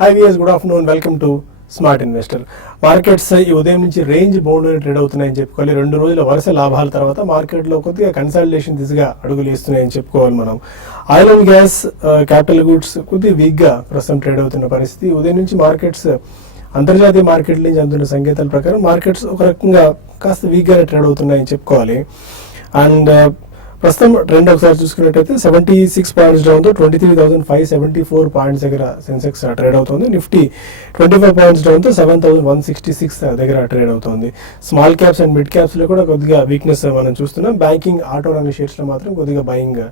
Hi viewers, good afternoon. Welcome to smart investor. Markets ఈ ఉదయం నుంచి రేంజ్ బౌండ్ ట్రేడ్ అవుతున్నాయని చెప్పుకోవాలి. 2 రోజుల వరుస లాభాల తర్వాత మార్కెట్లో కొద్దిగా కన్సాలిడేషన్ దిశగా అడుగులు వేస్తున్నాయని చెప్పుకోవాలి మనం. Oil and gas, capital goods కొద్దిగా వీక్గా ప్రస్తుతం ట్రేడ్ అవుతున్న పరిస్థితి. ఉదయం నుంచి మార్కెట్స్ అంతర్జాతీయ మార్కెట్ల నుంచి అందుతున్న సంకేతాల ప్రకారం మార్కెట్స్ ఒక రకంగా కాస్త వీక్గానే ట్రేడ్ అవుతున్నాయని చెప్పుకోవాలి. అండ్ ప్రస్తుతం ట్రెండ్ ఒకసారి చూసుకున్నట్టయితే 76 పాయింట్స్ డౌన్తో 23,574 పాయింట్స్ దగ్గర సెన్సెక్స్ ట్రేడ్ అవుతుంది. నిఫ్టీ 25 పాయింట్స్ డౌన్తో 7,166 దగ్గర ట్రేడ్ అవుతుంది. స్మాల్ క్యాప్స్ అండ్ మిడ్ క్యాప్స్లో కూడా కొద్దిగా వీక్నెస్ మనం చూస్తున్నాం. బ్యాంకింగ్, ఆటో రంగ షేర్స్లో మాత్రం కొద్దిగా బయింగ్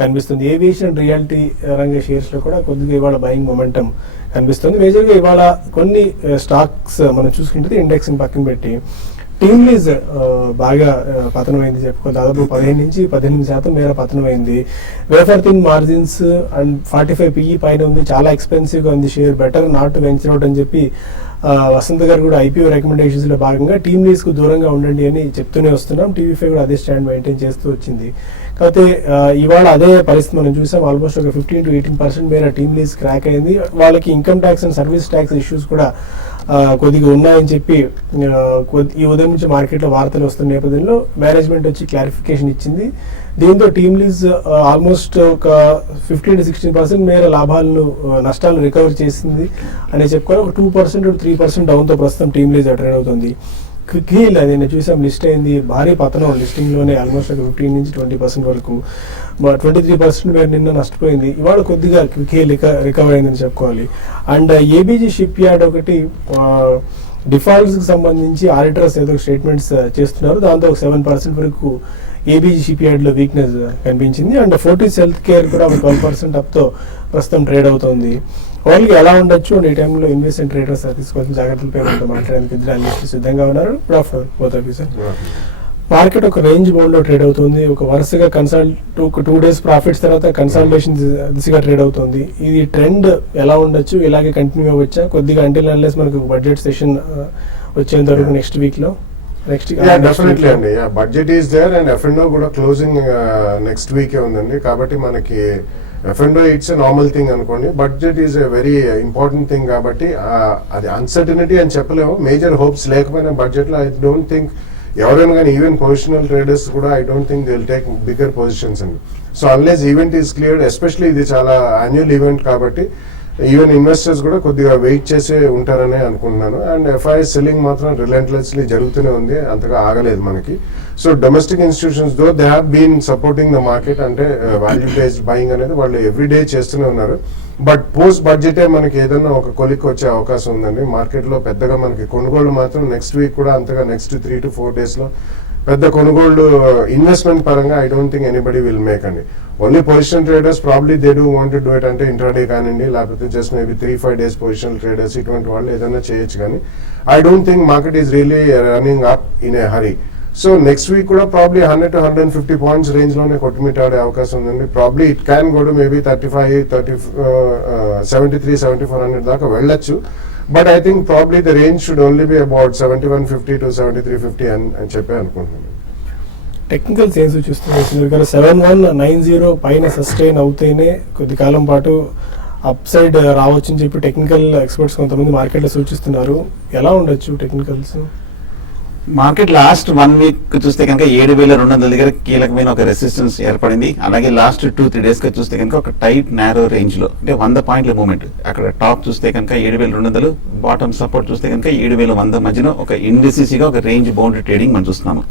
కనిపిస్తుంది. ఏవియేషన్, రియాలిటీ రంగ షేర్స్లో కూడా కొద్దిగా ఇవాళ బయింగ్ మొమెంటం కనిపిస్తుంది. మేజర్గా ఇవాళ కొన్ని స్టాక్స్ మనం చూసుకుంటే ఇండెక్స్ని పక్కన పెట్టి టీమ్ లీజ్ బాగా పతనమైంది చెప్పుకో. దాదాపు 15 నుంచి 18% మేర పతనమైంది. Wafer thin margins and 45 PE పైన ఉంది. చాలా ఎక్స్పెన్సివ్గా ఉంది share. Better not venture out అని చెప్పి వసంత్ గారు కూడా IPO రికమెండేషన్స్లో భాగంగా టీమ్ లీజ్కు దూరంగా ఉండండి అని చెప్తూనే వస్తున్నాం. TV5 కూడా అదే స్టాండ్ మెయింటైన్ చేస్తూ వచ్చింది. కాకపోతే ఇవాళ అదే పరిస్థితి మనం చూసాం. ఆల్మోస్ట్ ఒక 15 to 18% మేర టీమ్ లీజ్ క్రాక్ అయింది. వాళ్ళకి income tax and service tax issues కూడా కొద్దిగా ఉన్నాయని చెప్పి ఈ ఉదయం నుంచి మార్కెట్లో వార్తలు వస్తున్న నేపథ్యంలో మేనేజ్మెంట్ వచ్చి క్లారిఫికేషన్ ఇచ్చింది. దీంతో టీమ్ లీజ్ ఆల్మోస్ట్ ఒక 15 to 16% మేర లాభాలను నష్టాలు రికవర్ చేసింది అని చెప్పుకోవాలి. ఒక 2% to 3% డౌన్తో ప్రస్తుతం టీమ్ లీజ్ ట్రేడ్ అవుతుంది. క్విక్ హీల్ అది నేను చూసాం, లిస్ట్ అయింది. భారీ పతనం లిస్టింగ్లోనే ఆల్మోస్ట్ ఒక 15 నుంచి 20% వరకు. 23% మేర నిన్న నష్టపోయింది. ఇవాళ కొద్దిగా క్విక్ హీల్ రికవర్ అయిందని చెప్పుకోవాలి. అండ్ ABG షిప్ యార్డ్ ఒకటి డిఫాల్ట్స్కి సంబంధించి ఆడిటర్స్ ఏదో స్టేట్మెంట్స్ చేస్తున్నారు. దాంతో ఒక 7% వరకు ABG షిప్ యార్డ్లో వీక్నెస్ కనిపించింది. అండ్ ఫోర్టీస్ హెల్త్ కేర్ కూడా ఒక 12% అప్తో ప్రస్తుతం ట్రేడ్ అవుతుంది. వాళ్ళకి ఎలా ఉండొచ్చు అండ్ ఈ టైంలో ఇన్వెస్ట్మెంట్ ట్రేడర్స్ తీసుకోవాల్సిన జాగ్రత్తలపై మనతో మాట్లాడడానికి ఇద్దరు అనలిస్టులు సిద్ధంగా ఉన్నారు. Good afternoon both of you sir. Market ఒక రేంజ్ బౌండ్లో ట్రేడ్ అవుతుంది. ఒక వరుసగా టూ డేస్ ప్రాఫిట్స్ తర్వాత కన్సాలిడేషన్ దిశగా ట్రేడ్ అవుతుంది. ఇది ట్రెండ్ ఎలా ఉండొచ్చు, ఇలాగే కంటిన్యూ అవ్వచ్చా కొద్దిగా అంటిల్ అన్లెస్ మనకు బడ్జెట్ సెషన్ వచ్చేంత వరకు నెక్స్ట్ వీక్లో? డెఫినెట్లీ అండి, budget is there and F&O కూడా క్లోజింగ్ నెక్స్ట్ వీకే ఉందండి. కాబట్టి మనకి F&O it's a normal thing అనుకోండి. Budget is a very important thing కాబట్టి అది అన్సర్టనిటీ అని చెప్పలేము. మేజర్ హోప్స్ లేకపోయినా బడ్జెట్లో ఐ డోంట్ థింక్ ఎవరైనా కానీ ఈవెన్ పొజిషనల్ ట్రేడర్స్ కూడా I don't think they will take bigger positions అండి. So unless event is cleared, especially ఇది చాలా యాన్యువల్ ఈవెంట్ కాబట్టి ఈవెన్ ఇన్వెస్టర్స్ కూడా కొద్దిగా వెయిట్ చేసే ఉంటారని అనుకుంటున్నాను. అండ్ FII సెల్లింగ్ మాత్రం రిలెంట్లెస్లీ జరుగుతూనే ఉంది, అంతగా ఆగలేదు మనకి. So domestic institutions though they have been supporting the market, అంటే వాల్యూ బేస్డ్ బయింగ్ అనేది వాళ్ళు ఎవ్రీడే చేస్తూనే ఉన్నారు. బట్ పోస్ట్ బడ్జెటే మనకి ఏదైనా ఒక కొలిక్ వచ్చే అవకాశం ఉందండి. మార్కెట్లో పెద్దగా మనకి కొనుగోళ్లు మాత్రం నెక్స్ట్ వీక్ కూడా అంతగా నెక్స్ట్ 3 to 4 డేస్లో పెద్ద కొనుగోళ్లు ఇన్వెస్ట్మెంట్ పరంగా I don't think anybody will make అండి. Only position traders probably they do want to do it, అంటే ఇంట్రాడే కానివ్వండి, లేకపోతే just maybe 3-5 days positional traders ఇటువంటి వాళ్ళు ఏదైనా చేయొచ్చు. కానీ I don't think market is really running up in a hurry. So next week కూడా ప్రాబ్లీ 100 to 150 పాయింట్స్ రేంజ్లోనే కొట్టుమిట్టాడే అవకాశం ఉందండి. Probably it can go to maybe 73-7400 దాకా వెళ్ళొచ్చు. But I think probably the range should only B about 7150 to 7350 అని చెప్పి అనుకుంటున్నాను. టెక్నికల్స్ ఏం సూచిస్తున్నాయి? 7190 పైన సస్టైన్ అవుతేనే కొద్ది కాలం పాటు అప్ సైడ్ రావచ్చు అని చెప్పి టెక్నికల్ ఎక్స్పర్ట్స్ కొంతమంది మార్కెట్లో సూచిస్తున్నారు. ఎలా ఉండొచ్చు టెక్నికల్స్? మార్కెట్ లాస్ట్ 1 వీక్ చూస్తే కనుక 7,200 దగ్గర కీలకమైన ఒక రెసిస్టెన్స్ ఏర్పడింది. అలాగే లాస్ట్ 2-3 డేస్ గా చూస్తే కనుక ఒక టైట్ నారో రేంజ్ లో, అంటే 100 పాయింట్ల మూవ్మెంట్. అక్కడ టాప్ చూస్తే కనుక 7,200, బాటమ్ సపోర్ట్ చూస్తే కనుక 7,100 మధ్యన ఒక ఇండిసిసిగా ఒక రేంజ్ బౌండరీ ట్రేడింగ్ మనం చూస్తున్నాము.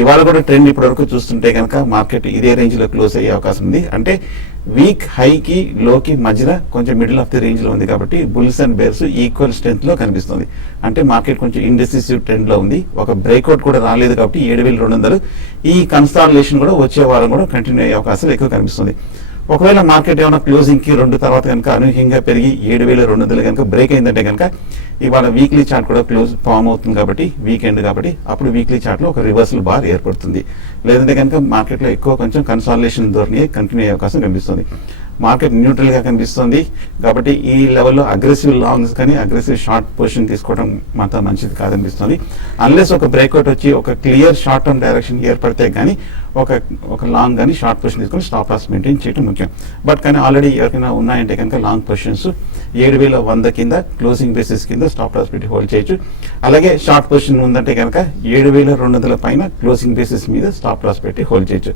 ఇవాళ కూడా ట్రెండ్ ఇప్పటి వరకు చూస్తుంటే కనుక మార్కెట్ ఇదే రేంజ్ లో క్లోజ్ అయ్యే అవకాశం ఉంది. అంటే వీక్ హైకి లోకి మధ్యన కొంచెం మిడిల్ ఆఫ్ ది రేంజ్ లో ఉంది కాబట్టి bulls and bears equal strength లో కనిపిస్తుంది. అంటే మార్కెట్ కొంచెం ఇండెసిసివ్ ట్రెండ్ లో ఉంది. ఒక బ్రేక్అవుట్ కూడా రాలేదు కాబట్టి 7,200 ఈ కన్సాలిడేషన్ కూడా వచ్చే వారం కూడా కంటిన్యూ అయ్యే అవకాశాలు ఎక్కువ కనిపిస్తుంది. ఒకవేళ మార్కెట్ ఏమైనా క్లోజింగ్ కి 2 తర్వాత కనుక అనూహ్యంగా పెరిగి 7,200 కనుక బ్రేక్ అయిందంటే కనుక ఇవాళ వీక్లీ చార్ట్ కూడా క్లోజ్ ఫామ్ అవుతుంది కాబట్టి వీకెండ్ కాబట్టి అప్పుడు వీక్లీ చార్ట్ లో ఒక రివర్సల్ బార్ ఏర్పడుతుంది. లేదంటే కనుక మార్కెట్ లో ఎక్కువ కొంచెం కన్సాలిడేషన్ ధోరణి కంటిన్యూ అయ్యే అవకాశం కనిపిస్తుంది. మార్కెట్ న్యూట్రల్ గా కనిపిస్తుంది. కాబట్టి ఈ లెవెల్లో అగ్రెసివ్ లాంగ్స్ కానీ అగ్రెసివ్ షార్ట్ పొజిషన్ తీసుకోవడం మాత్రం మంచిది కాదనిపిస్తుంది. అన్లెస్ ఒక బ్రేక్అవుట్ వచ్చి ఒక క్లియర్ షార్ట్ టర్మ్ డైరెక్షన్ ఏర్పడితే కానీ ఒక లాంగ్ కానీ షార్ట్ పొజిషన్ తీసుకొని స్టాప్ లాస్ మెయింటైన్ చేయడం ముఖ్యం. బట్ కానీ ఆల్రెడీ ఎవరికైనా ఉన్నాయంటే కనుక లాంగ్ పొజిషన్స్ 7,100 కింద క్లోజింగ్ బేసిస్ కింద స్టాప్ లాస్ పెట్టి హోల్డ్ చేయొచ్చు. అలాగే షార్ట్ పొజిషన్ ఉందంటే కనుక 7,200 పైన క్లోజింగ్ బేసిస్ మీద స్టాప్ లాస్ పెట్టి హోల్డ్ చేయొచ్చు.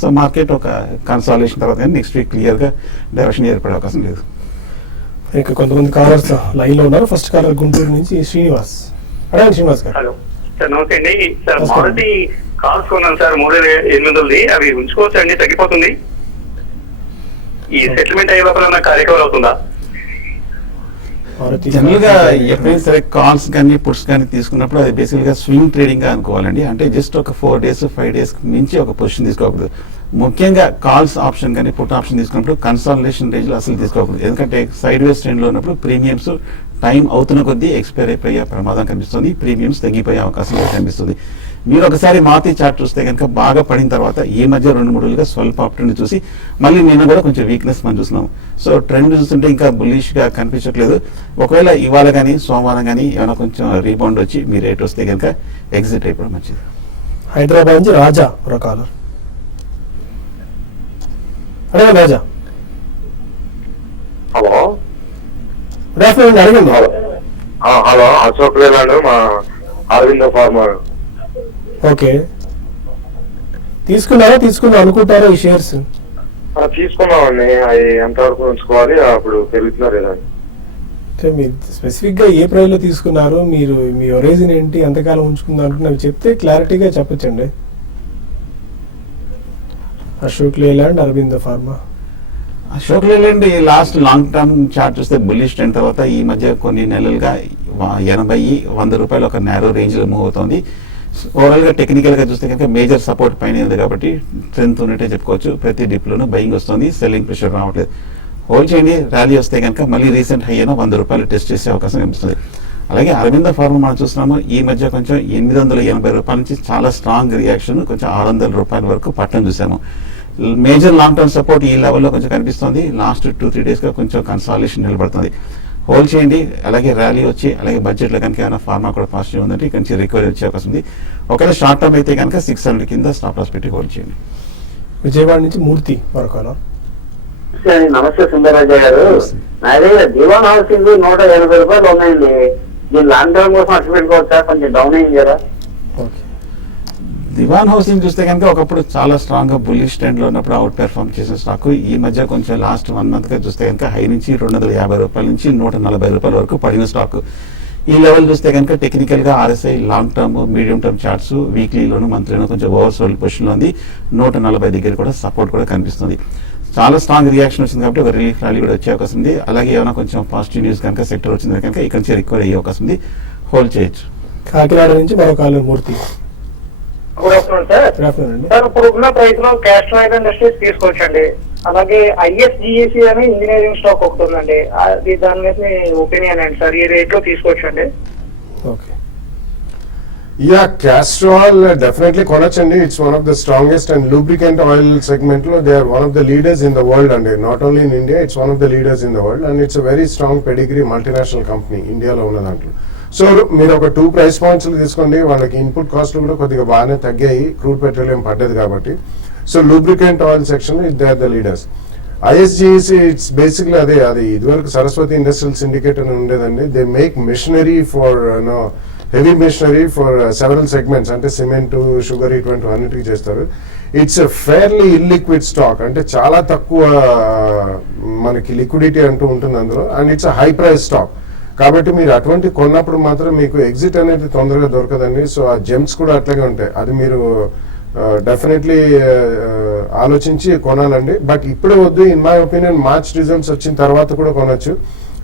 సో మార్కెట్ ఒక కన్సాలిడేషన్ తర్వాత కానీ నెక్స్ట్ వీక్ క్లియర్ గా డైరెక్షన్ ఏర్పడే అవకాశం లేదు. ఇంకా కొంతమంది కాలర్స్ లైన్ లో ఉన్నారు. ఫస్ట్ కాలర్ గుంటూరు నుంచి శ్రీనివాస్. అడగండి శ్రీనివాస్ గారు. హలో సార్, నమస్తే అండి. సార్ మారుతి కార్స్ కొన్నాను సార్, 3,800 అవి ఉంచుకోవచ్చు అండి, తగ్గిపోతుంది. ఈ సెటిల్మెంట్ అయ్యే లోపల నాకు రికవర్ అవుతుందా? జనరల్ గా ఎప్పుడైనా సరే కాల్స్ కానీ పుట్స్ కానీ తీసుకున్నప్పుడు అది బేసిక్ గా స్వింగ్ ట్రేడింగ్ గా అనుకోవాలండి. అంటే జస్ట్ ఒక 4 days 5 days మించి ఒక పొజిషన్ తీసుకోకూడదు. ముఖ్యంగా కాల్స్ ఆప్షన్ కానీ పుట్ ఆప్షన్ తీసుకున్నప్పుడు కన్సాలిడేషన్ రేంజ్ లో అసలు తీసుకోకూడదు. ఎందుకంటే సైడ్ వేస్ ట్రెండ్ లో ఉన్నప్పుడు ప్రీమియమ్స్ టైం అవుతున్న కొద్దీ ఎక్స్పైర్ అయిపోయే ప్రమాదం కనిపిస్తుంది, ప్రీమియమ్స్ తగ్గిపోయే అవకాశం కనిపిస్తుంది. మీరు ఒకసారి మారుతి చార్ట్ చూస్తే కనుక బాగా పడిన తర్వాత ఈ మధ్య 2-3 రోజులుగా స్వల్ప ఆప్టర్ని చూసి మళ్ళీ నిన్న కూడా కొంచెం వీక్నెస్ మనం చూస్తున్నాం. సో ట్రెండ్ చూస్తుంటే ఇంకా బుల్లిష్ గా కనిపించట్లేదు. ఒకవేళ ఇవాళ కానీ సోమవారం కానీ ఏమైనా కొంచెం రీబౌండ్ వచ్చి మీ రేట్ వస్తే కనుక ఎగ్జిట్ అయిపోవడం మంచిది. హైదరాబాద్ నుంచి రాజా ఒక కాలర్. అడగండి రాజా. హలో గుడ్ ఆఫ్టర్నూన్, అడగండి. హలో అశోక్ లేలాండ్, మా అరవింద ఫార్మర్. ఓకే, తీసుకుందాం అనుకుంటారా ఈ షేర్స్? తీసుకున్నామండి. అవి ఎంతవరకు ఉంచుకోవాలి, అప్పుడు పెరుగుతున్నా లేదా? అంటే మీరు స్పెసిఫిక్ గా ఏ ప్రైస్ లో తీసుకున్నారు, మీరు మీ ఒరిజిన్ ఏంటి, ఎంతకాలం ఉంచుకుందాం అనుకున్నవి చెప్తే క్లారిటీగా చెప్పొచ్చండి. అశోక్ లేలాండ్, అరవింద ఫార్మా. అశోక్ లేలాండ్ ఈ లాస్ట్ లాంగ్ టర్మ్ చార్ట్ చూస్తే బుల్లిష్ ట్రెండ్ తర్వాత ఈ మధ్య కొన్ని నెలలుగా 80-100 రూపాయలు ఒక నేరో రేంజ్ లో మూవ్ అవుతుంది. ఓవరాల్ గా టెక్నికల్ గా చూస్తే కనుక మేజర్ సపోర్ట్ పైన ఉంది కాబట్టి స్ట్రెంత్ ఉన్నట్టే చెప్పుకోవచ్చు. ప్రతి డిప్ లోనూ బయింగ్ వస్తుంది, సెల్లింగ్ ప్రెషర్ రావట్లేదు. హోల్డ్ చేయండి, ర్యాలీ వస్తే కనుక మళ్ళీ రీసెంట్ హై అయినా 100 రూపాయలు టెస్ట్ చేసే అవకాశం కనిపిస్తుంది. అలాగే అరవింద ఫార్మా మనం చూస్తున్నాము ఈ మధ్య కొంచెం 880 రూపాయల నుంచి చాలా స్ట్రాంగ్ రియాక్షన్ కొంచెం 600 రూపాయల వరకు పట్టణం చూసాము. మేజర్ లాంగ్ టర్మ్ సపోర్ట్ ఈ లెవెల్లో కొంచెం కనిపిస్తుంది. లాస్ట్ 2-3 days గా కొంచెం కన్సాలిడేషన్ నిలబడుతుంది. హోల్డ్ చేయండి. అలాగే ర్యాలీ వచ్చి అలాగే బడ్జెట్ లో కనుక ఏమైనా ఫార్మా కూడా పాజిటివ్ ఉందంటే కొంచెం రికవరీ వచ్చే అవకాశం ఉంది. ఒకవేళ షార్ట్ టర్మ్ అయితే కనుక 600 కింద స్టాప్ లాస్ పెట్టి హోల్డ్ చేయండి. విజయవాడ నుంచి మూర్తి మరొకలా. నమస్తే సుందరరాజయ్య గారు. అదే దివాన్ హౌసింగ్ 180 రూపాయలు ఉన్నాయండి. దీని లాంగ్ టర్మ్ కోసం అట్లా పెట్టుకోవచ్చా? కొంచెం డౌన్ అయింది కదా. ఓకే, దివాన్ హౌసింగ్ చూస్తే కనుక ఒకప్పుడు చాలా స్ట్రాంగ్ గా బుల్లిష్ ట్రెండ్ లో ఉన్నప్పుడు అవుట్ పెర్ఫార్మ్ చేసిన స్టాక్ ఈ మధ్య కొంచెం లాస్ట్ 1 month గా చూస్తే కనుక హై నుంచి 250 రూపాయల నుంచి 140 రూపాయల వరకు పడిన స్టాక్. ఈ లెవెల్ చూస్తే కనుక టెక్నికల్ గా RSI long term medium term charts వీక్లీలోను మంత్లీలోను కొంచెం ఓవర్ సోల్డ్ పొజిషన్ లో ఉంది. 140 దగ్గర కూడా సపోర్ట్ కూడా కనిపిస్తుంది. చాలా స్ట్రాంగ్ రియాక్షన్ వచ్చింది కాబట్టి ఒక రిలీఫ్ ర్యాలీ కూడా వచ్చే అవకాశం ఉంది. అలాగే ఏమైనా కొంచెం పాజిటివ్ న్యూస్ కనుక సెక్టర్ వచ్చింది కనుక ఇక్కడ నుంచి రికవర్ అయ్యే అవకాశం ఉంది. హోల్డ్ చేయొచ్చు. కాకినాడ నుంచి మరో caller Murthy. Good afternoon sir. Good afternoon అండి. సార్ ఇప్పుడు ఉన్న ప్రైస్ లో క్యాస్ట్రాయిడ్ ఇండస్ట్రీస్ తీసుకోవచ్చండి. అలాగే ISGEC అని ఇంజనీరింగ్ స్టాక్ ఒకటి ఉందండి, అది దాని మీద మీ ఒపీనియన్ అండి సార్, ఈ రేట్ లో తీసుకోవచ్చండి? Okay, Castrol definitely కొనొచ్చండి. It's one of the strongest and lubricant oil segment లో they are one of the leaders in the world అండి. Not only in India, it's one of the leaders in the world and it's a very strong pedigree multinational company ఇండియాలో ఉన్న దాంట్లో. So మీరు ఒక 2 price points తీసుకోండి, వాళ్ళకి input కాస్ట్లు కూడా కొద్దిగా బాగానే తగ్గాయి, క్రూడ్ పెట్రోలియం పడ్డది కాబట్టి. So lubricant oil section they are the leaders. ISGEC it's basically అది ఇదివరకు సరస్వతి ఇండస్ట్రియల్ సిండికేట్ అని ఉండేదండి. They make machinery for heavy machinery for several segments, అంటే సిమెంట్, షుగర్ ఇటువంటి అన్నిటికీ చేస్తారు. It's a fairly illiquid stock, అంటే చాలా తక్కువ మనకి లిక్విడిటీ అంటూ ఉంటుంది అందులో. And it's high price stock కాబట్టి మీరు అటువంటి కొన్నప్పుడు మాత్రం మీకు ఎగ్జిట్ అనేది తొందరగా దొరకదండి. సో ఆ జెమ్స్ కూడా అట్లాగే ఉంటాయి. అది మీరు డెఫినెట్లీ ఆలోచించి కొనాలండి. బట్ ఇప్పుడే వద్దు, in my opinion March results వచ్చిన తర్వాత కూడా కొనొచ్చు.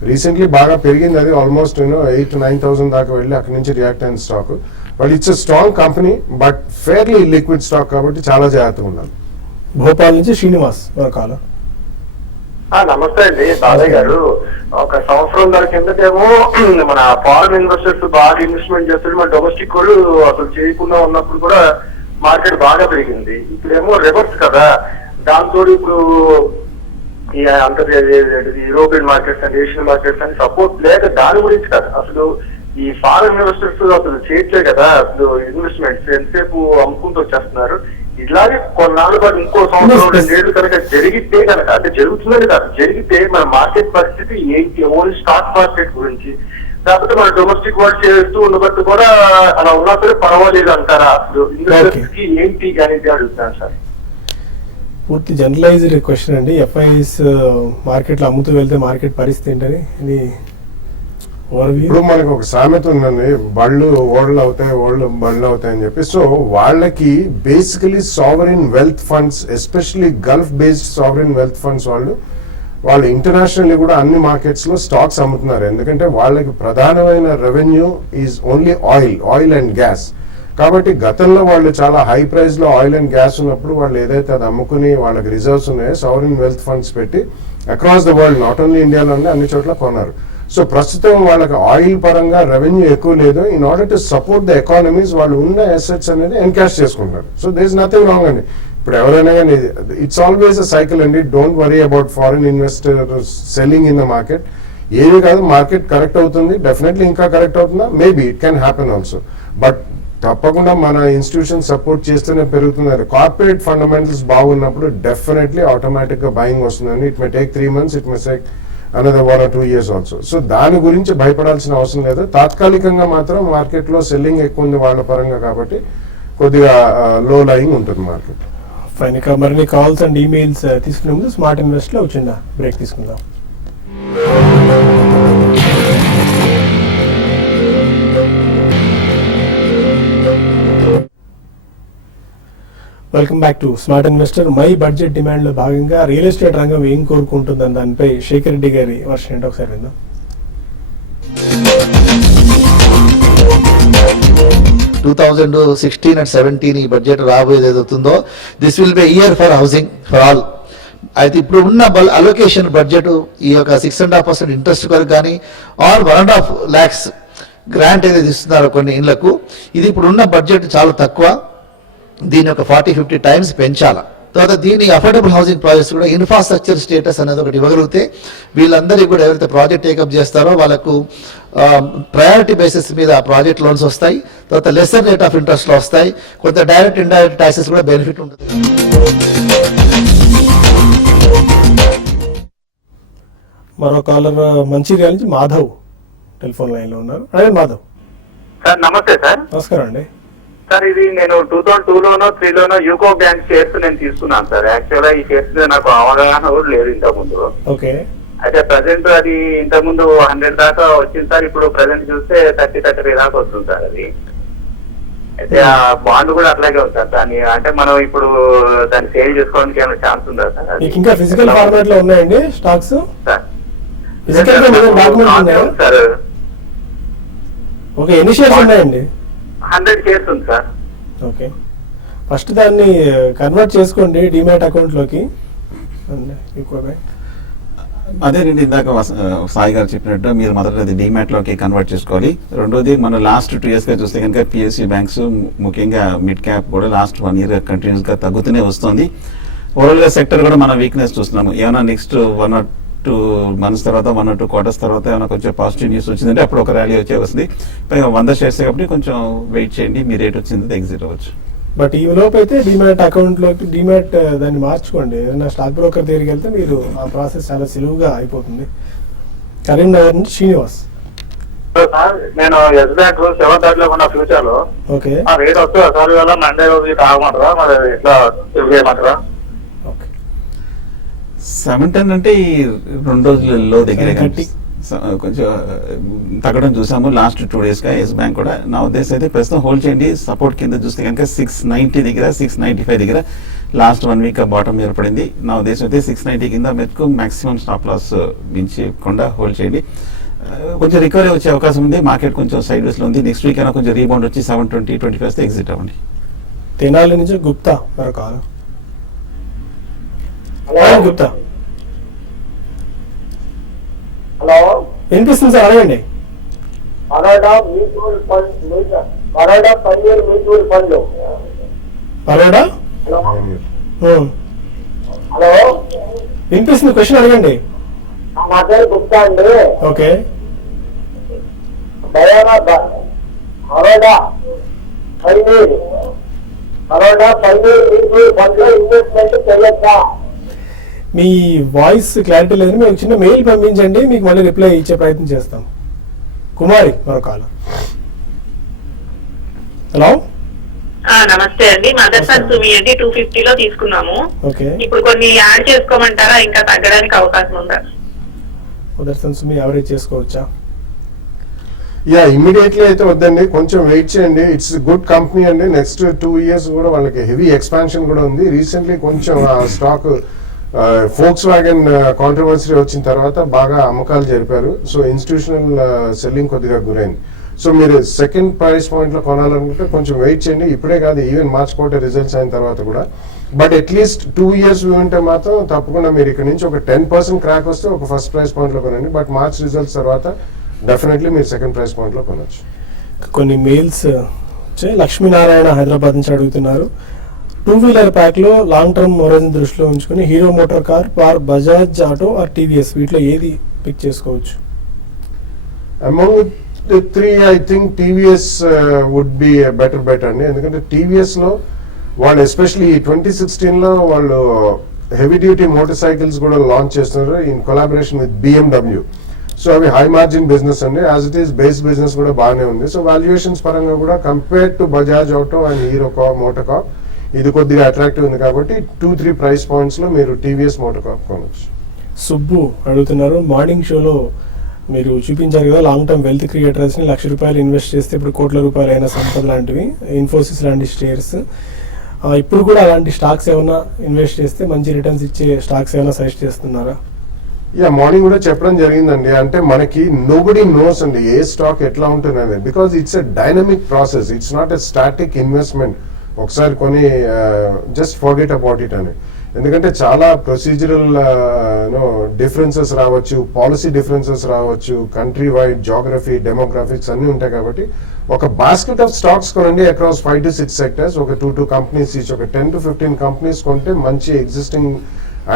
రీసెంట్లీ బాగా పెరిగింది, అది ఆల్మోస్ట్ 8,000-9,000 దాకా వెళ్ళి అక్కడి నుంచి రియాక్ట్ అయిన stock. But it's a strong company but fairly liquid stock కాబట్టి చాలా జాగ్రత్తగా ఉండాలి. భోపాల్ నుంచి శ్రీనివాస్ మరొకలా. నమస్తే అండి బాలయ్య గారు. ఒక సంవత్సరం కిందటేమో మన ఫారెన్ ఇన్వెస్టర్స్ బాగా ఇన్వెస్ట్మెంట్ చేస్తారు, మన డొమెస్టిక్ వాళ్ళు అసలు చేయకుండా ఉన్నప్పుడు కూడా మార్కెట్ బాగా పెరిగింది. ఇప్పుడేమో రివర్స్ కదా. దాంతో ఇప్పుడు ఈ European markets and Asian markets అని సపోర్ట్ లేక దాని గురించి కాదు, అసలు ఈ ఫారెన్ ఇన్వెస్టర్స్ అసలు చేయట్లే కదా, అసలు ఇన్వెస్ట్మెంట్స్ ఎంతసేపు అమ్ముకుంటూ వచ్చేస్తున్నారు. ఇలాగే కొన్నాళ్ళు పాటు ఇంకో సంవత్సరం 2 ఏళ్ళు కనుక జరిగితే కనుక, అంటే జరుగుతుందని కాదు, జరిగితే మన మార్కెట్ పరిస్థితి ఏంటి, ఓన్లీ స్టాక్ మార్కెట్ గురించి, కాకపోతే మన డొమెస్టిక్ వరల్డ్ చేస్తూ ఉండబట్టి కూడా అలా ఉన్నా సరే పర్వాలేదు అంటారా? అసలు ఇన్వెస్టర్స్ కి ఏంటి అనేది అడుగుతాను సార్. పూర్తి జనరలైజ్డ్ క్వశ్చన్ అండి. ఎఫ్ఐఎస్ మార్కెట్లో అమ్ముతూ వెళ్తే మార్కెట్ పరిస్థితి ఏంటని ఇది ఓవర్వ్యూ. ఇప్పుడు మనకు ఒక సామెత ఉందండి, బళ్ళు ఓళ్ళు అవుతాయి, ఓళ్ళు బళ్ళు అవుతాయి అని చెప్పి. సో వాళ్ళకి basically sovereign wealth funds, especially Gulf based sovereign wealth funds వాళ్ళు ఇంటర్నేషనల్లీ కూడా అన్ని మార్కెట్స్ లో స్టాక్స్ అమ్ముతున్నారు. ఎందుకంటే వాళ్ళకి ప్రధానమైన revenue is only oil and gas. కాబట్టి గతంలో వాళ్ళు చాలా హై ప్రైస్ లో ఆయిల్ అండ్ గ్యాస్ ఉన్నప్పుడు వాళ్ళు ఏదైతే అది అమ్ముకుని వాళ్ళకి రిజర్వ్స్ ఉన్నాయో సావరిన్ వెల్త్ ఫండ్స్ పెట్టి across the world, not only ఇండియాలోనే అన్ని చోట్ల కొన్నారు. సో ప్రస్తుతం వాళ్ళకి ఆయిల్ పరంగా రెవెన్యూ ఎక్కువ లేదు. In order to support the economies వాళ్ళు ఉన్న అసెట్స్ అనేది ఎన్కాష్ చేసుకుంటారు. So there is nothing wrong అండి. ఇప్పుడు ఎవరైనా కానీ ఇట్స్ ఆల్వేస్ అ సైకిల్ అండి. Don't worry about foreign investors selling in the market. ఏది కాదు, మార్కెట్ కరెక్ట్ అవుతుంది, డెఫినెట్లీ ఇంకా కరెక్ట్ అవుతుందా, maybe it can happen also. But తప్పకుండా మన ఇన్స్టిట్యూషన్ సపోర్ట్ చేస్తూనే పెరుగుతుంది. కార్పొరేట్ ఫండమెంటల్స్ బాగున్నప్పుడు డెఫినెట్లీ ఆటోమేటిక్ గా బయింగ్ వస్తుందండి. It may take 3 months, it may take another 1 or 2 years also. So దాని గురించి భయపడాల్సిన అవసరం లేదు. తాత్కాలికంగా మాత్రం మార్కెట్ లో సెల్లింగ్ ఎక్కువ ఉంది వాళ్ళ పరంగా, కాబట్టి కొద్దిగా లో లయింగ్ ఉంటుంది మార్కెట్. ఫైన్. ఇక మరిన్ని కాల్స్ అండ్ ఈమెయిల్స్ తీసుకునే ముందు స్మార్ట్ ఇన్వెస్ట్ లో చిన్న బ్రేక్ తీసుకుందాం. Welcome back to smart investor. My budget demand లో భాగంగా రియల్ ఎస్టేట్ రంగం ఏం కోరుకుంటుందని దానిపై శేఖర్ రెడ్డి గారి వర్షన్ ఏంటో ఒకసారి విందాం. 2016 and 17 ఈ బడ్జెట్ రాబోయేది ఏదవుతుందో, this will be year for housing for all. అయితే ఇప్పుడు ఉన్న అలొకేషన్ బడ్జెట్ ఈ యొక్క 6.5% ఇంట్రెస్ట్ కొరకు కానీ ఆర్ 1.5 lakhs గ్రాంట్ ఏదైతే ఇస్తున్నారో కొన్ని ఇళ్లకు, ఇది ఇప్పుడు ఉన్న బడ్జెట్ చాలా తక్కువ. దీని యొక్క 40-50 times పెంచాలా. తర్వాత దీని అఫోర్డబుల్ హౌసింగ్ ప్రాజెక్ట్స్ కూడా ఇన్ఫ్రాస్ట్రక్చర్ స్టేటస్ అనేది ఒకటి ఇవ్వగలిగితే వీళ్ళందరికీ కూడా ఎవరైతే ప్రాజెక్ట్ టేకప్ చేస్తారో వాళ్ళకు ప్రయారిటీ బేసిస్ మీద ప్రాజెక్ట్ లోన్స్ వస్తాయి. తర్వాత లెసర్ రేట్ ఆఫ్ ఇంట్రెస్ట్లో వస్తాయి. కొంత డైరెక్ట్ ఇండైరెక్ట్ ట్యాక్సెస్ కూడా బెనిఫిట్ ఉంటుంది. మరో కాలర్ మంచిర్యాల నుంచి మాధవ్ టెలిఫోన్ లైన్ లో ఉన్నారు. అదే మాధవ్ సార్ నమస్తే సార్. నమస్కారం అండి. సార్ ఇది నేను 2002లోనో 3లోనో యూకో బ్యాంక్ షేర్స్ నేను తీసుకున్నాను సార్. యాక్చువల్ గా ఈ షేర్స్ మీద నాకు అవగాహన కూడా లేదు ఇంతకు ముందు. ఓకే. అయితే ప్రజెంట్ అది ఇంతకు ముందు 100 దాకా వచ్చింది సార్. ఇప్పుడు ప్రజెంట్ చూస్తే 30-33 దాకా వస్తుంది సార్ అది. అయితే ఆ బాండ్ కూడా అట్లాగే ఉంది సార్. దాన్ని అంటే మనం ఇప్పుడు దాన్ని సేల్ చేసుకోవడానికి ఏమైనా ఛాన్స్ ఉందా సార్? మీకు ఇంకా ఫిజికల్ ఫార్మాట్ లో ఉన్నాయండి స్టాక్స్? సార్ ఫిజికల్ గా డాక్యుమెంట్స్ ఉన్నాయా సార్? ఓకే. ఎన్ని షేర్స్ ఉన్నాయండి? 100 షేర్స్ ఉంది సార్. ఓకే. ఫస్ట్ దాన్ని కన్వర్ట్ చేసుకోండి డిమాట్ అకౌంట్ లోకి. అదేనండి, ఇందాక సాయి గారు చెప్పినట్టు మీరు మొదటిది డిమాట్ లోకి కన్వర్ట్ చేసుకోవాలి. రెండోది మనం లాస్ట్ 2 years గా చూస్తే కనుక పిఎస్యూ బ్యాంక్స్ ముఖ్యంగా మిడ్ క్యాప్ కూడా లాస్ట్ 1 year కంటిన్యూస్ గా తగ్గుతూనే వస్తుంది. ఓవరాల్ గా సెక్టర్ కూడా మనం వీక్నెస్ చూస్తున్నాము. ఏమైనా నెక్స్ట్ 1 or 2 months తర్వాత 1 or 2 quarters తర్వాత ఏమైనా కొంచెం పాజిటివ్ న్యూస్ వచ్చిందంటే అప్పుడు ఒక ర్యాలీ వచ్చే వస్తుంది. పైగా 100 shares కాబట్టి కొంచెం వెయిట్ చేయండి, మీ రేట్ వచ్చింది ఎగ్జిట్ అవ్వచ్చు. బట్ ఈ లోపు అయితే డిమాట్ అకౌంట్ లోకి డిమాట్ దాన్ని మార్చుకోండి. ఏదైనా స్టాక్ బ్రోకర్ దగ్గరికి వెళ్తే మీరు ఆ ప్రాసెస్ చాలా సులువుగా అయిపోతుంది. కరీంనగర్ నుంచి శ్రీనివాస్. సార్ నేను ఎస్ బ్యాంక్ 7th లో ఉన్న ఫ్యూచర్ లో ఓకే. ఆ రేట్ వస్తే ఒకసారి వల్ల మండే రోజు తాగమంటారా, మరి ఇట్లా చేయమంటారా? 710 అంటే ఈ 2 రోజులలో దగ్గర కొంచెం తగ్గడం చూసాము లాస్ట్ 2 days గా. ఎస్ బ్యాంక్ కూడా నా ఉద్దేశం అయితే ప్రస్తుతం హోల్డ్ చేయండి. సపోర్ట్ కింద చూస్తే కనుక 690 దగ్గర 695 దగ్గర లాస్ట్ 1 week బాటం ఏర్పడింది. నా ఉద్దేశం అయితే 690 కింద మీకు మాక్సిమం స్టాప్ లాస్ మించకుండా హోల్డ్ చేయండి. కొంచెం రికవరీ వచ్చే అవకాశం ఉంది. మార్కెట్ కొంచెం సైడ్ వేస్ లో ఉంది. నెక్స్ట్ వీక్ అయినా కొంచెం రీబౌండ్ వచ్చి 720-25 వస్తే ఎగ్జిట్ అవ్వండి. తెనాలి నుంచి గుప్తా మరొక గుప్తా. హలో, వినిపిస్తుంది సార్, అడగండి. Baroda mutual fund, Baroda 10 year mutual fund. Baroda hello, hello వినిపిస్తుంది, క్వశ్చన్ అడగండి. నా పేరు గుప్తా అండి. Okay, Baroda pioneer mutual fund లో ఇన్వెస్ట్మెంట్ చేయొచ్చా? మీ వాయిస్ క్లారిటీ లేదని మేము చిన్న మెయిల్ పంపించండి, మీకు మళ్ళీ రిప్లై ఇచ్చే ప్రయత్నం చేస్తాం. కుమారి మరో కాల్. హలో, నమస్తే అండి. మదర్సన్ సుమి అండి 250 లో తీసుకున్నాము. ఓకే, ఇప్పుడు కొన్ని యాడ్ చేసుకోమంటారా? ఇంకా తగ్గడానికి అవకాశం ఉందా? ఉదర్శన్ సుమి యావరేజ్ చేసుకోవచ్చా? యా, ఇమీడియట్లీ అయితే వద్దండి, కొంచెం వెయిట్ చేయండి. ఇట్స్ గుడ్ కంపెనీ అండి. నెక్స్ట్ 2 years కూడా వాళ్ళకి హెవీ ఎక్స్పాన్షన్ కూడా ఉంది. రీసెంట్లీ కొంచెం ఆ స్టాక్ ఫోక్స్ వ్యాగన్ కాంట్రవర్సీ వచ్చిన తర్వాత బాగా అమ్మకాలు జరిపారు. సో ఇన్స్టిట్యూషనల్ సెల్లింగ్ కొద్దిగా గురైంది. సో మీరు సెకండ్ ప్రైస్ పాయింట్ లో కొనాలనుకుంటే కొంచెం వెయిట్ చేయండి. ఇప్పుడే కాదు, ఈవెన్ మార్చ్ క్వార్టర్ రిజల్ట్స్ అయిన తర్వాత కూడా. బట్ అట్లీస్ట్ 2 years ఉంటే మాత్రం తప్పకుండా మీరు ఇక్కడ నుంచి ఒక 10% క్రాక్ వస్తే ఒక ఫస్ట్ ప్రైస్ పాయింట్ లో కొనండి. బట్ మార్చ్ రిజల్ట్స్ తర్వాత డెఫినెట్లీ మీరు సెకండ్ ప్రైస్ పాయింట్ లో కొనొచ్చు. కొన్ని మెయిల్స్ వచ్చాయి. లక్ష్మీనారాయణ హైదరాబాద్ నుంచి అడుగుతున్నారు, 2-wheeler ప్యాక్ లో లాంగ్ టర్మ్ హోరైజన్ దృష్టిలో ఉంచుకుని Hero MotoCorp, Bajaj auto or TVS, వీటిలో ఏది పిక్ చేసుకోవచ్చు? Among the 3 I think TVS would be better bet అండి. ఎందుకంటే టీవీఎస్ లో వాళ్ళు ఎస్పెషల్లీ 2016 లో వాళ్ళు హెవీ డ్యూటీ మోటార్ సైకిల్స్ కూడా లాంచ్ చేస్తున్నారు in collaboration with BMW. So అవి హై మార్జిన్ బిజినెస్ అండి. As it is base business కూడా బాగానే ఉంది. సో వాల్యుయేషన్స్ పరంగా కూడా compare to Bajaj auto and Hero motor cap ఇది కొద్దిగా అట్రాక్టివ్ ఉంది. కాబట్టి 2-3 ప్రైస్ పాయింట్స్ లో మీరు టీవీఎస్ మోటార్ కాప్ కొనవచ్చు. సుబ్బు అడుగుతున్నారు, మార్నింగ్ షోలో మీరు చూపించారు కదా లాంగ్ టర్మ్ వెల్త్ క్రియేటర్స్ ని ₹1,00,000 ఇన్వెస్ట్ చేస్తే ఇప్పుడు ₹1,00,00,000 అయిన సంపద లాంటివి, ఇన్ఫోసిస్ లాంటి షేర్స్, ఇప్పుడు కూడా అలాంటి స్టాక్స్ ఏమైనా ఇన్వెస్ట్ చేస్తే మంచి రిటర్న్స్ ఇచ్చే స్టాక్స్ ఏమైనా సజెస్ట్ చేస్తున్నారా? యా, మార్నింగ్ కూడా చెప్పడం జరిగిందండి. అంటే మనకి నోబడి నోస్ అండి ఏ స్టాక్ ఎట్లా ఉంటుంది అనేది. Because it's a dynamic process, it's not a static investment. ఒకసారి కొని జస్ట్ ఫర్గెట్ అబౌట్ ఇట్ అని. ఎందుకంటే చాలా ప్రొసీజరల్ డిఫరెన్సెస్ రావచ్చు, పాలసీ డిఫరెన్సెస్ రావచ్చు, కంట్రీ వైడ్ జాగ్రఫీ, డెమోగ్రాఫిక్స్ అన్ని ఉంటాయి. కాబట్టి ఒక బాస్కెట్ ఆఫ్ స్టాక్స్ కొనండి అక్రాస్ 5 to 6 సెక్టర్స్, ఒక 2 కంపెనీస్ ఈచ్, ఒక 10 to 15 కంపెనీస్ కొంటే మంచి existing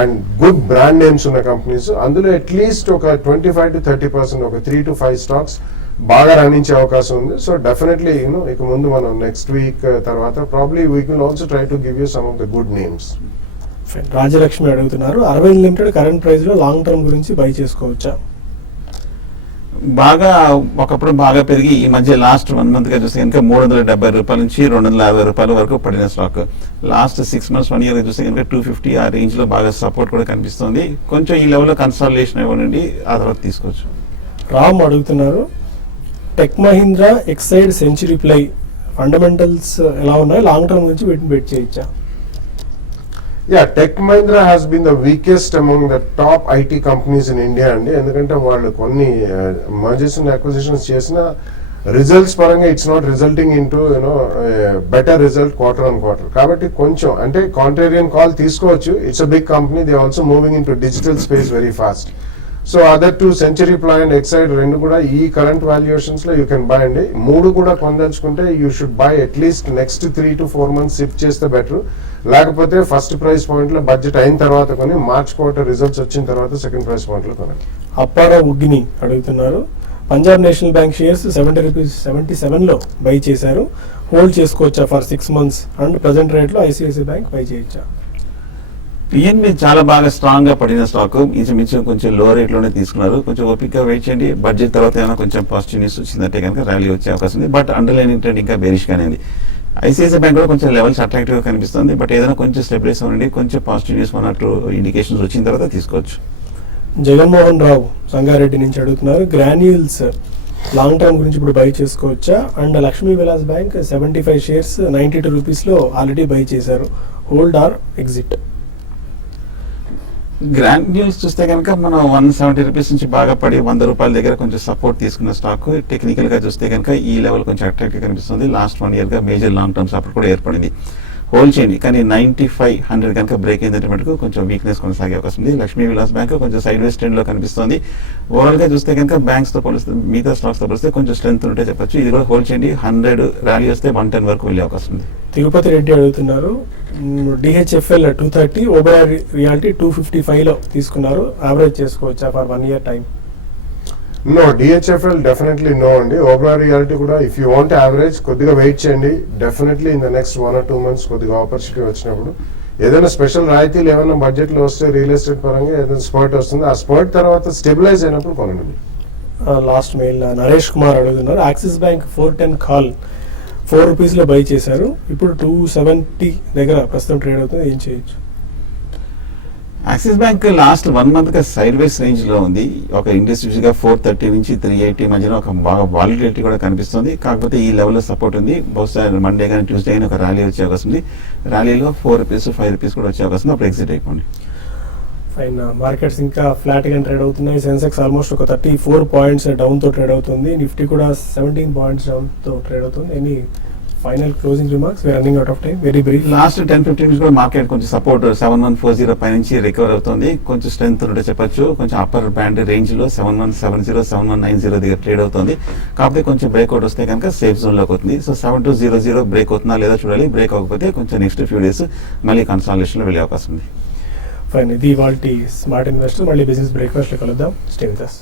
and good brand names ఉన్న కంపెనీస్. అందులో అట్లీస్ట్ ఒక 25 to 30%, ఒక 3 to 5 స్టాక్స్ బాగా రాణించే అవకాశం ఉంది. సో డెఫినెట్లీ ఇక ముందు మనం నెక్స్ట్ వీక్ తర్వాత probably we will also try to give you some of the good names. Rajalakshmi అడుగుతున్నారు, అరవింద్ లిమిటెడ్ కరెంట్ ప్రైస్ లో లాంగ్ టర్మ్ గురించి బై చేసుకోవచ్చా? బాగా ఒకప్పుడు బాగా పెరిగి ఈ మధ్య లాస్ట్ 1 month గా చూస్తే కనుక ₹370 నుంచి ₹250 వరకు పడిన స్టాక్. లాస్ట్ 6 months 1 year చూస్తే కనుక 250 ఆ రేంజ్ లో బాగా సపోర్ట్ కూడా కనిపిస్తుంది. కొంచెం ఈ లెవెల్లో కన్సాలిడేషన్ ఇవ్వండి, ఆ తర్వాత తీసుకోవచ్చు. రామ్ అడుగుతున్నారు, tech Mahindra, Exide, century ply fundamentals ఎలా ఉన్నాయి, లాంగ్ టర్మ్ గురించి వీటిని బెట్ చేయొచ్చా? Yeah, tech Mahindra has been the weakest among the top IT companies in India అండి. ఎందుకంటే వాళ్ళు కొన్ని మర్జర్స్ అండ్ అక్విజిషన్స్ చేసిన రిజల్ట్స్ పరంగా it's not resulting into better result quarter on quarter. కాబట్టి కొంచెం అంటే కాంట్రేరియన్ కాల్ తీసుకోవచ్చు. It's a big company, they also moving into digital space very fast. So other 2 Century Ply and Exide రెండు కూడా ఈ current valuations లో you can buy అండి. 3 కూడా కొనదలుచుకుంటే you should buy at least next 3 to 4 months shift చేస్తే better. లేకపోతే first price point లో బడ్జెట్ అయిన తర్వాత కొని, మార్చ్ క్వార్టర్ రిజల్ట్స్ వచ్చిన తర్వాత సెకండ్ ప్రైస్ పాయింట్ లో కొనండి. అప్పారావు ఉగ్గిని అడుగుతున్నారు, పంజాబ్ నేషనల్ బ్యాంక్ షేర్స్ ₹70 లో బై చేశారు, హోల్డ్ చేసుకోవచ్చా for 6 months and present rate లో ఐసిఐసిఐ బ్యాంక్ బై చేయొచ్చా? పిఎన్బి చాలా బాగా స్ట్రాంగ్ గా పడిన స్టాక్, ఇంచుమించు కొంచెం లో రేట్ లోనే తీసుకున్నారు. కొంచెం ఓపిక వెయిట్ చేయండి, బడ్జెట్ తర్వాత ఏమైనా కొంచెం పాజిటివ్ న్యూస్ వచ్చిందంటే కనుక ర్యాలీ వచ్చే అవకాశం ఉంది. బట్ అండర్లైన్ ట్రెండ్ ఇంకా బేరిష్ గానే ఉంది. ఐసిఐసిఐ బ్యాంక్ కూడా కొంచెం లెవెల్స్ అట్రాక్టివ్ గా కనిపిస్తుంది. బట్ ఏదైనా కొంచెం స్టెబిలైజ్ అవ్వండి, కొంచెం పాజిటివ్ న్యూస్ అన్నట్టు ఇండికేషన్స్ వచ్చిన తర్వాత తీసుకోవచ్చు. జగన్మోహన్ రావు సంగారెడ్డి నుంచి అడుగుతున్నారు, గ్రాన్యూల్స్ లాంగ్ టర్మ్ గురించి ఇప్పుడు బై చేసుకోవచ్చా? And Lakshmi Vilas bank 75 shares ₹92 లో ఆల్రెడీ బై చేశారు, hold or exit? Grand news చూస్తే కనుక మనం ₹170 నుంచి బాగా పడి ₹100 దగ్గర కొంచెం సపోర్ట్ తీసుకున్న స్టాక్. టెక్నికల్ గా చూస్తే కనుక ఈ లెవెల్ కొంచెం అట్రాక్టివ్ కనిపిస్తుంది. లాస్ట్ 1 year గా మేజర్ లాంగ్ టర్మ్ సపోర్ట్ కూడా ఏర్పడింది. హోల్డ్ చేయండి, కానీ 9500 కనుక బ్రేక్ అయిందంటే మటుకు కొంచెం వీక్నెస్ కొనసాగే అవకాశం ఉంది. లక్ష్మీ విలాస్ బ్యాంక్ కొంచెం సైడ్ వేస్ ట్రెండ్ లో కనిపిస్తుంది. ఓవరాల్ గా చూస్తే కనుక బ్యాంక్స్ తో పోలిస్తే మిగతా స్టాక్స్ తో పోలిస్తే కొంచెం స్ట్రెంత్ ఉంటే చెప్పొచ్చు. ఇది కూడా హోల్డ్ చేయండి, 100 ర్యాలీ వస్తే 110 వరకు వెళ్ళే అవకాశం ఉంది. తిరుపతి రెడ్డి అడుగుతున్నారు, డిహెచ్ఎఫ్ఎల్ 230, ఓబెరాయ్ రియాలిటీ 255లో తీసుకున్నారు. యావరేజ్ చేసుకోవచ్చా for 1 year time? No, DHFL definitely no అండి. ఓబెరాయ్ రియాలిటీ కూడా ఇఫ్ యూ వాంట్ యావరేజ్ కొద్దిగా వెయిట్ చేయండి. Definitely in the next 1 or 2 months కొద్దిగా ఆపర్చునిటీ వచ్చినప్పుడు ఏదైనా స్పెషల్ రాయితీలు ఏమైనా బడ్జెట్ లో వస్తే రియల్ ఎస్టేట్ పరంగా ఏదైనా స్పర్ట్ వస్తుంది, ఆ స్పర్ట్ తర్వాత స్టెబిలైజ్ అయినప్పుడు కొనండి. లాస్ట్ మెయిల్ నరేష్ కుమార్ అడుగుతున్నారు. యాక్సిస్ బ్యాంక్ 410 కాల్ 4 రూపీస్లో బై చేశారు, ఇప్పుడు 270 దగ్గర ప్రస్తుతం ట్రేడ్ అవుతుంది, ఏం చేయొచ్చు? యాక్సిస్ బ్యాంక్ లాస్ట్ 1 month గా సైడ్ వేస్ రేంజ్ లో ఉంది. ఒక ఇండస్ట్రీస్ గా 430 నుంచి 380 మధ్యలో ఒక బాగా వాలిడిటీ కూడా కనిపిస్తుంది. కాకపోతే ఈ లెవెల్లో సపోర్ట్ ఉంది. బహుశా మండే కానీ ట్యూస్డే కానీ ఒక ర్యాలీ వచ్చే అవకాశం ఉంది. ర్యాలీలో 4 రూపీస్ 5 రూపీస్ కూడా వచ్చే అవకాశం ఉంది. అప్పుడు ఎగ్జిట్ అయిపోండి. ఫైన్. మార్కెట్స్ ఇంకా ఫ్లాట్ గా ట్రేడ్ అవుతున్నాయి. సెన్సెక్స్ ఆల్మోస్ట్ ఒక 34 పాయింట్స్ డౌన్ తో ట్రేడ్ అవుతుంది. నిఫ్టీ కూడా 17 పాయింట్స్ డౌన్ తో ట్రేడ్ అవుతుంది. Any final closing remarks? We running out of time. Very brief. Last 10-15 నుంచి కూడా మార్కెట్ కొంచెం సపోర్ట్ 7140 పై నుంచి రికవర్ అవుతుంది. కొంచెం స్ట్రెంత్ ఉంటే చెప్పొచ్చు. కొంచెం అప్పర్ బ్యాండ్ రేంజ్ లో 7170 7190 దగ్గర ట్రేడ్ అవుతుంది. కాకపోతే కొంచెం బ్రేక్అవుట్ వస్తే కనుక సేఫ్ జోన్ లోకి అవుతుంది. సో 7200 బ్రేక్ అవుతుందా లేదా చూడాలి. బ్రేక్ అవ్వకపోతే కొంచెం నెక్స్ట్ ఫ్యూ డేస్ మళ్ళీ కన్సాలిడేషన్ లో వెళ్ళే అవకాశం ఉంది. ఫైన్. ఇది ఇవాల్టి స్మార్ట్ ఇన్వెస్టర్. మళ్ళీ బిజినెస్ బ్రేక్ఫాస్ట్ లో కలుద్దాం. Stay with us.